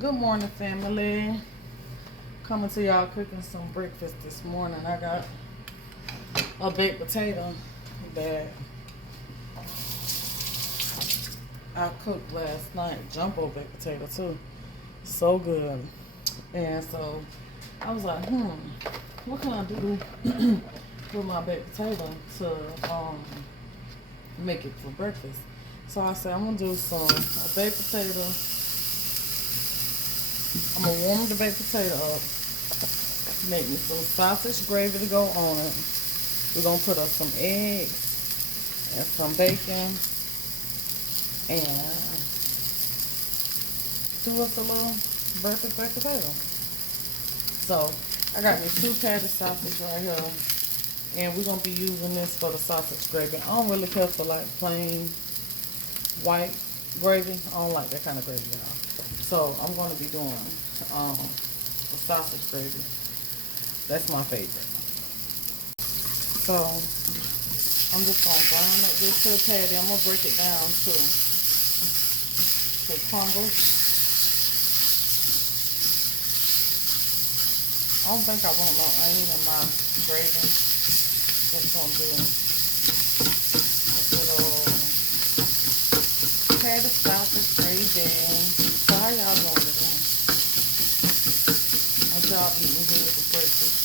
Good morning, family. Coming to y'all cooking some breakfast this morning. I got a baked potato that I cooked last night. Jumbo baked potato too. So good. And so I was like, what can I do with my baked potato to make it for breakfast? So I said I'm gonna do a baked potato. I'm gonna warm the baked potato up. Make me some sausage gravy to go on it. We're gonna put up some eggs and some bacon and do us a little breakfast baked potato. So I got me 2 patty sausage right here, and we're gonna be using this for the sausage gravy. I don't really care for like plain white gravy. I don't like that kind of gravy, y'all. So I'm gonna be doing the sausage gravy. That's my favorite. So I'm just gonna brown up this little patty. I'm gonna break it down to crumbles. I don't think I want no onion in my gravy. Just gonna do a little patty sausage gravy. So how y'all doing today? I y'all eating good for breakfast.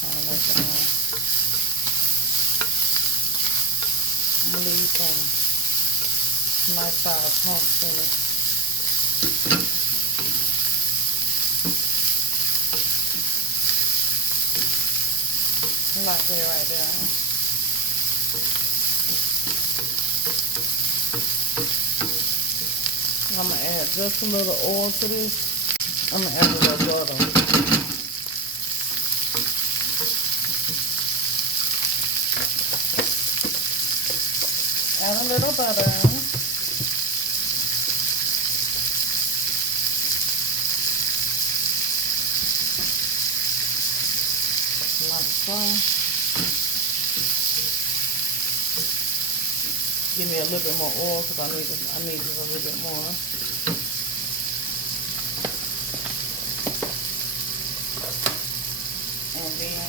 Turn that down. I'm gonna leave some nice size hunks in it. Like that right there. I'm gonna add just a little oil to this. I'm gonna add a little butter. Add a little butter. Like so. Give me a little bit more oil because I need it a little bit more. And then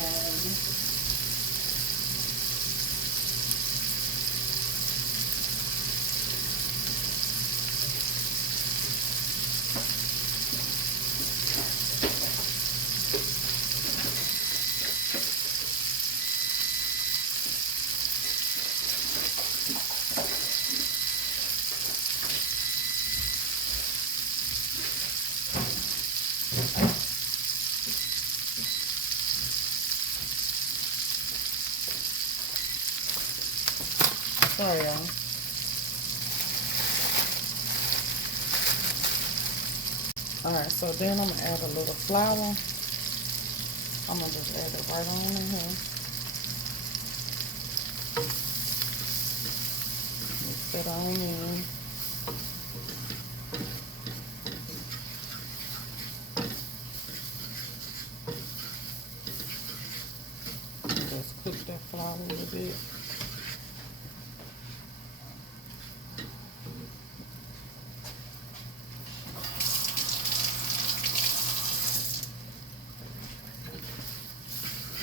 sorry, y'all. Alright, so then I'm going to add a little flour. I'm going to just add it right on in here. Mix it on in. Just cook that flour a little bit.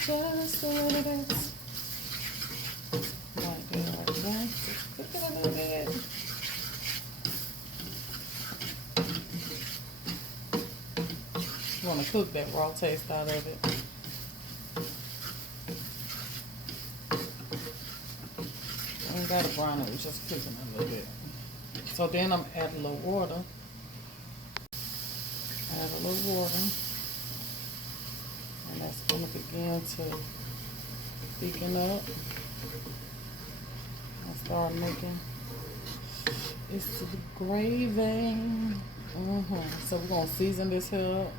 Just a little bit. Like that right there. Just cook it a little bit. You want to cook that raw taste out of it. I ain't got to brown it, it's just cooking a little bit. So then I'm adding a little water. Add a little water. And that's going to begin to thicken up. And start making it's the gravy. So we're going to season this here up.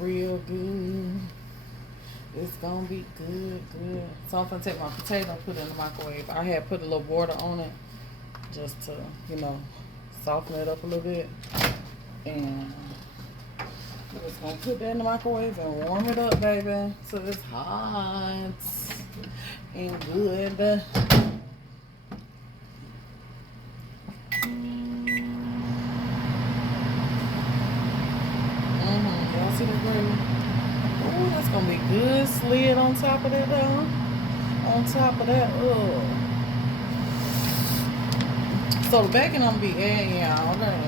Real good. It's gonna be good. So I'm gonna take my potato and put it in the microwave. I had put a little water on it just to, soften it up a little bit. And we're just gonna put that in the microwave and warm it up, baby, till it's hot. and good. Y'all see that gravy? Oh, that's gonna be good. Slid on top of that though. On top of that, so the bacon I'm gonna be adding, y'all. Okay.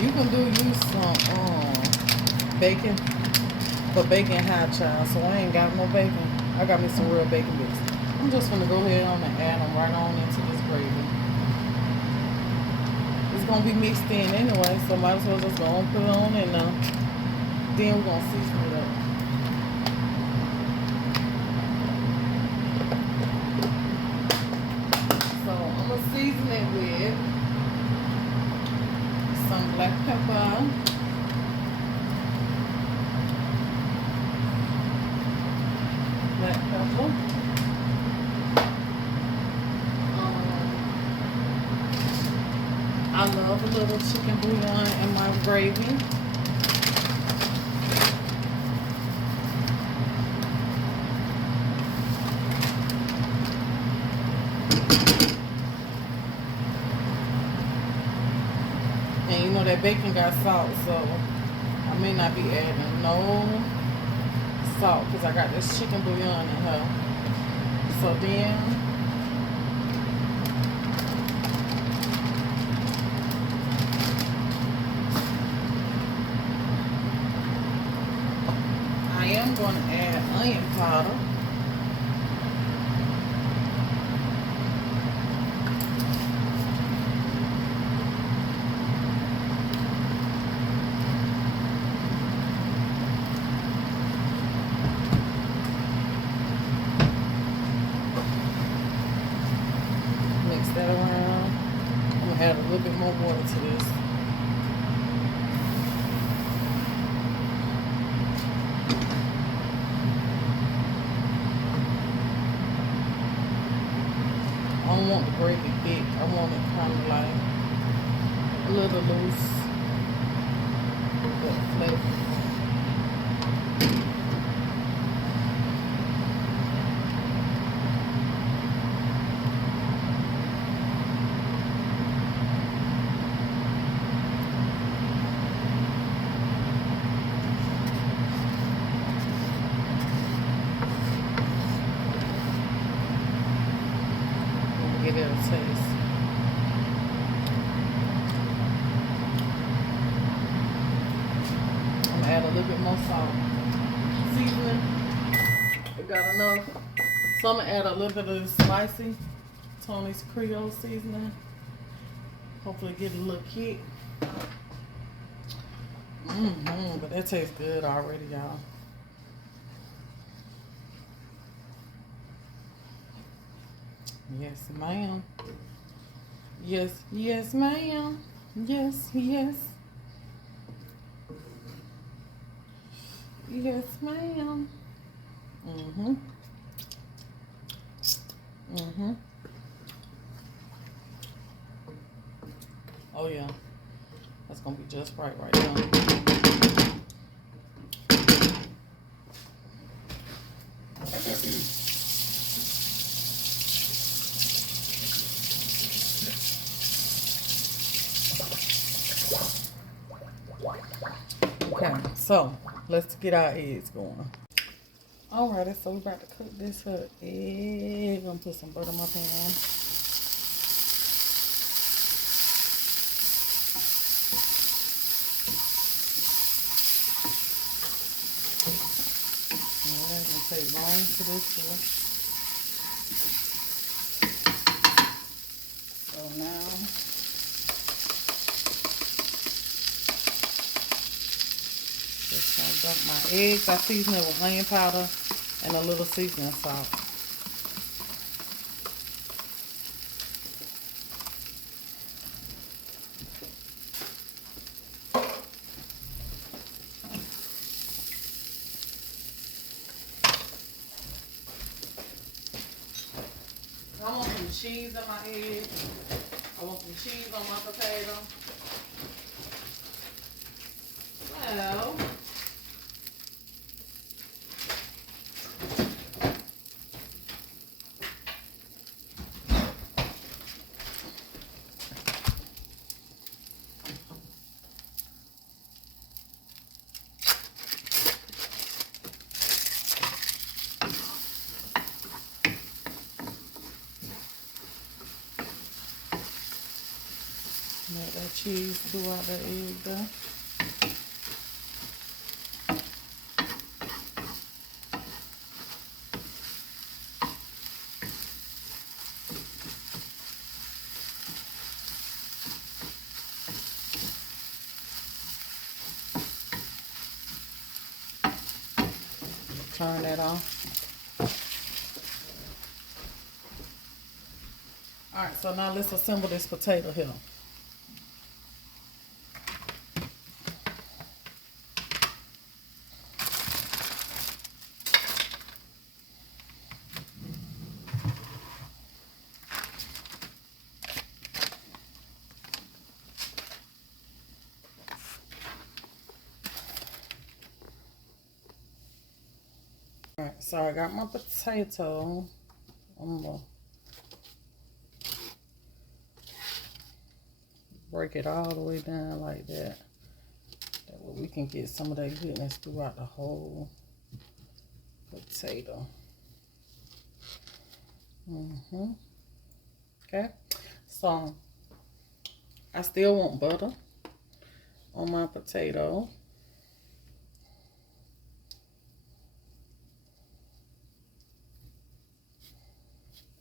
You can use some bacon, but bacon hot, child. So I ain't got no bacon. I got me some real bacon bits. I'm just gonna go ahead on and add them right on into this gravy. It's gonna be mixed in anyway, so might as well just go and put it on in now. Then we're gonna season it up. So I'm gonna season it with some black pepper. Black pepper. I love a little chicken bouillon in my gravy. And you know that bacon got salt, so I may not be adding no salt because I got this chicken bouillon in her. So then I am going to add onion powder. Mix that around. I'm going to add a little bit more water to this. I don't want the gravy thick. I want it kind of like a little loose, but flavor. Get it a taste. I'm gonna add a little bit more salt. Seasoning. We got enough. So I'm gonna add a little bit of the spicy Tony's Creole seasoning. Hopefully get a little kick. But that tastes good already, y'all. Yes, ma'am. Yes, yes, ma'am. Yes, yes. Yes, ma'am. Oh, yeah. That's going to be just right now. Okay, so let's get our eggs going. Alrighty, so we're about to cook this egg. I'm gonna put some butter in my pan. Alright, I'm gonna take long to this here. So now just gonna dump my eggs. I season it with onion powder and a little seasoning salt. I want some cheese in my egg. I want some cheese on my potato. So cheese throughout the egg there. Turn that off. Alright, so now let's assemble this potato here. Alright, so I got my potato. I'm gonna break it all the way down like that. That way we can get some of that goodness throughout the whole potato. Okay, so I still want butter on my potato.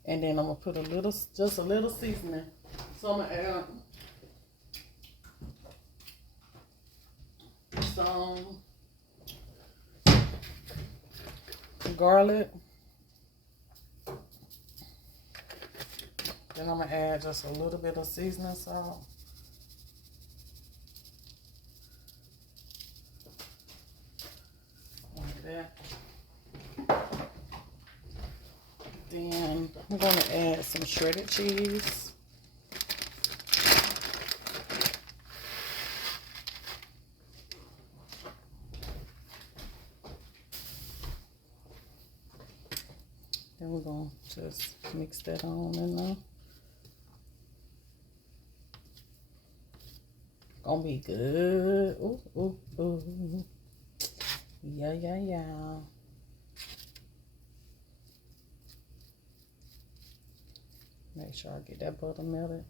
And then I'm gonna put a little, just a little seasoning. So I'm gonna add some garlic. Then I'm gonna add just a little bit of seasoning salt. Like that. Then I'm going to add some shredded cheese. Then we're going to just mix that on in there. Gonna be good. Ooh, ooh, ooh. Yeah, yeah, yeah. Make sure I get that butter melted.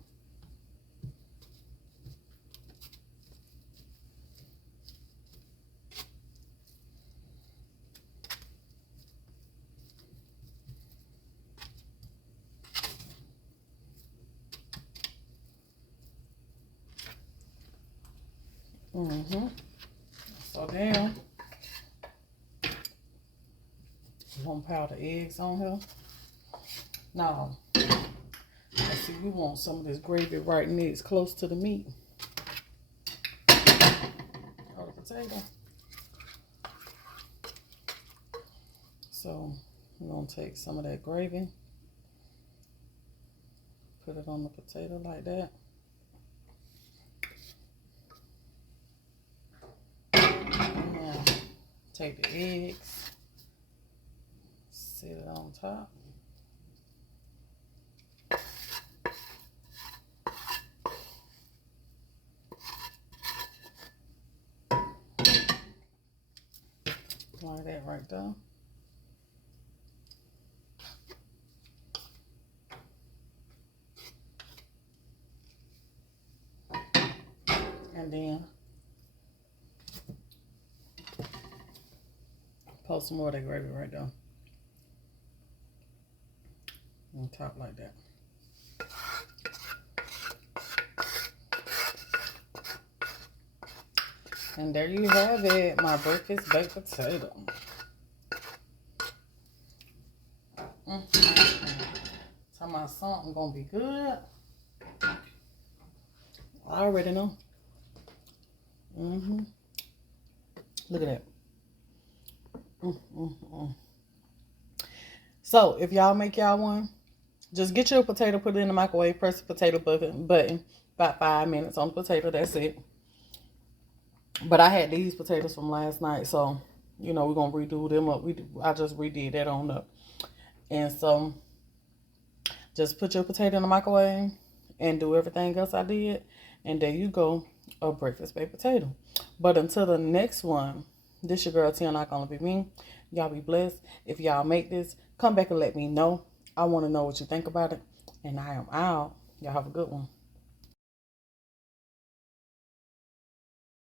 So then, I'm gonna powder eggs on here. Now, let's see, we want some of this gravy right next, close to the meat. Or the potato. So, we're gonna take some of that gravy, put it on the potato like that. Take the eggs, set it on top. Like that right there. And then pour some more of that gravy right there on top like that. And there you have it, my breakfast baked potato. Tell my something gonna be good. I already know. Look at that. So if y'all make y'all one, just get your potato, put it in the microwave, press the potato button, about 5 minutes on the potato, that's it. But I had these potatoes from last night, so you know we're gonna redo them up. I just redid that on up. And so just put your potato in the microwave and do everything else I did, and there you go, a breakfast baked potato. But until the next one, this your girl Tiana, gonna be me. Y'all be blessed. If y'all make this, come back and let me know. I want to know what you think about it. And I am out. Y'all have a good one.